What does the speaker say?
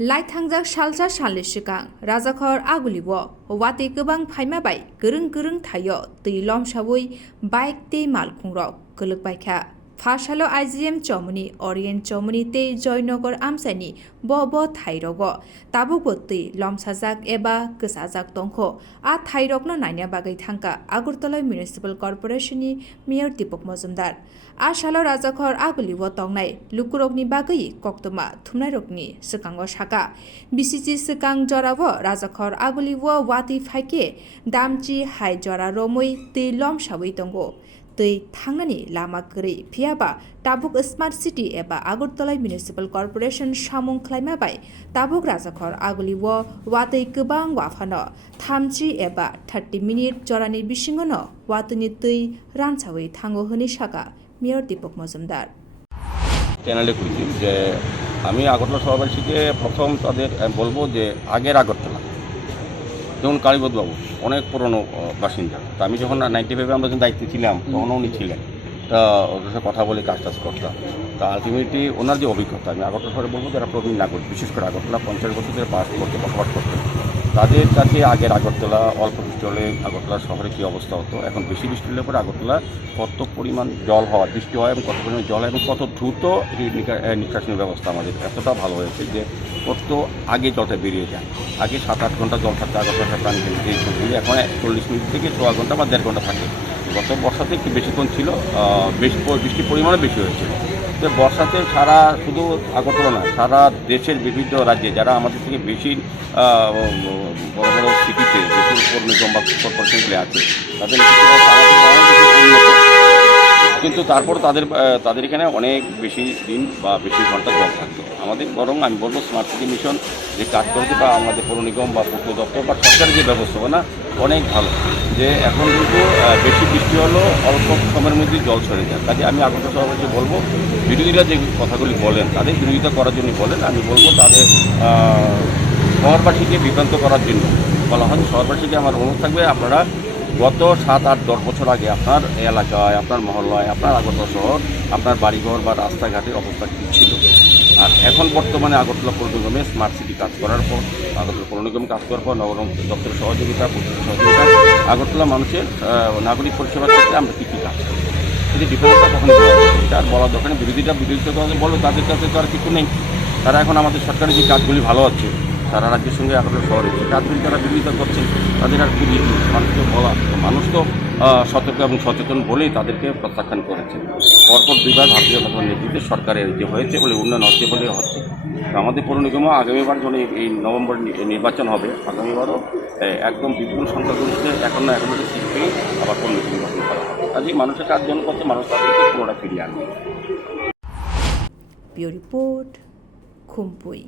लाइथांजाक सालजा सानले सिगां राजाखर आगुलिबो वाते गोबां फाइमाबाय गोरों थायो दै लमसावै बाइक ते मालखुंरक गोलोकबायखा फासालो आइजिएम चौमुनि ओरियेन्ट चौमुनि ते जयनगर आमसानि ब थाइरगो ताबुकबो दै लमसाजाक एबा गोसाजाक दंखो आ थाइरगनो नायना बागै थांका आगरतला मिउनिसिपल कर्पोरेशननि मेयर दीपक मजुमदार आ सालो राजाखर आगुलिबो तंनाय लुकुरकनि बागै कक्तमा थुमनायरकनि सिगाङो साका बिसिसि सिगां जराबो राजाखर आगुलिबो वाति फाइके दामची हाइ जरा रमै दै लमसावै दंगो दै थांनानै लामा गोरै फियाबा ताबुक स्मार्ट सिटी एबा आगरतला मिउनिसिपल कर्पोरेशन सामुं खालामबाय ताबुक राजाखर आगुलिबो वातै गोबां वाफानो 30 एबा 30 मिनिट जरानि बिसिङनो वातनि दै रानसावै थाङो होनि सागा मेयर दीपक मजुमदार চ্যানেলে করেছি যে আমি আগরতলা সভাবাসীকে প্রথম তাদের বলবো যে আগের আগরতলা যেমন কালীপদবাবু অনেক পুরনো বাসিন্দা তা আমি যখন 95-এ আমরা যখন দায়িত্বে ছিলাম তখন উনি ছিলেন তা ওদের সাথে কথা বলে কাজ করতাম তা আলটিমেটলি ওনার যে অভিজ্ঞতা আমি আগরতলা শহরে বলবো যারা প্রবীণ নাগরিক বিশেষ করে আগরতলা 50 বছর ধরে বসবাস করতেন তাদের কাছে আগের আগরতলা অল্প বৃষ্টি হলে আগরতলা শহরে কী অবস্থা হতো এখন বেশি বৃষ্টি হলে পরে আগরতলা কত পরিমাণ জল হওয়া বৃষ্টি হয় এবং কত পরিমাণ জল হয় এবং কত দ্রুত এই নিষ্কাশনের ব্যবস্থা আমাদের এতটা ভালো হয়েছে যে কত আগে জলটা বেরিয়ে যায় আগে 7-8 ঘন্টা জল থাকতে আগরতলা প্রাণ কিন্তু এখন 40 মিনিট থেকে 1.5 ঘন্টা বা 1.5 ঘন্টা থাকে গত বর্ষাতে একটু বেশিক্ষণ ছিল বৃষ্টির পরিমাণও বেশি হয়েছিল তো বর্ষাতে সারা শুধু আগরতলা না সারা দেশের বিভিন্ন রাজ্যে যারা আমাদের থেকে বেশি বড় বড় সিটিতে বেশি কর্মীগম বা কর্পোরেশনগুলি আছে তাদের কিন্তু তারপর তাদের এখানে অনেক বেশি দিন বা বেশি ঘন্টা জল থাকতো আমাদের বরং আমি বলবো স্মার্ট সিটি মিশন যে কাজ করেছে বা আমাদের পৌর নিগম বা পূর্ত দপ্তর বা সরকারের যে ব্যবস্থাপনা অনেক ভালো যে এখন কিন্তু বেশি বৃষ্টি হলো অল্প সময়ের মধ্যে জল ছড়ে যায় কাজে আমি আগরতলা সভাপতি বলবো বিরোধীরা যে কথাগুলি বলেন তাদের বিরোধিতা করার জন্য বলেন আমি বলবো তাদের শহরবাসীকে বিভ্রান্ত করার জন্য বলা হয় শহরবাসীকে আমার অনুরোধ থাকবে আপনারা গত 7-8-10 বছর আগে আপনার এলাকায় আপনার মহল্লায় আপনার আগরতলা শহর আপনার বাড়িঘর বা রাস্তাঘাটের অবস্থা কী ছিল আর এখন বর্তমানে আগরতলা পৌর নিগমে স্মার্ট সিটি কাজ করার পর আগরতলা পৌর নিগম কাজ করার পর নগর দপ্তরের সহযোগিতা সহযোগিতা আগরতলা মানুষের নাগরিক পরিষেবার ক্ষেত্রে আমরা কী কী কাজ করি যদি ডিফারেন্সটা তখন এটা আর বলার দরকার বিরোধিতা কথা বলো তাদের কাছে তো আর কিছু নেই তারা এখন আমাদের সরকারি যে কাজগুলি ভালো হচ্ছে সারা রাজ্যের সঙ্গে আগরতলা শহরে যে কাজগুলি তারা বিরোধিতা করছেন তাদের আর খুবই মানুষকে বলা মানুষ তো সতর্ক এবং সচেতন বলেই তাদেরকে প্রত্যাখ্যান করেছে পরপর দুইবার ভারতীয় জনতা নেতৃত্বে সরকারের যে হয়েছে বলে উন্নয়ন হচ্ছে বলে হচ্ছে আমাদের পৌর নিগমও আগামীবার যখন এই নভেম্বর নির্বাচন হবে আগামীবারও একদম বিপুল সংখ্যাগরিষ্ঠে এখনো সিট পেয়ে আবার পৌর নিগম গঠন করা হবে কাজেই মানুষের কাজ যখন করছে মানুষ তাদেরকে পুনরায় ফিরিয়ে আনবে রিপোর্ট খুমপুই।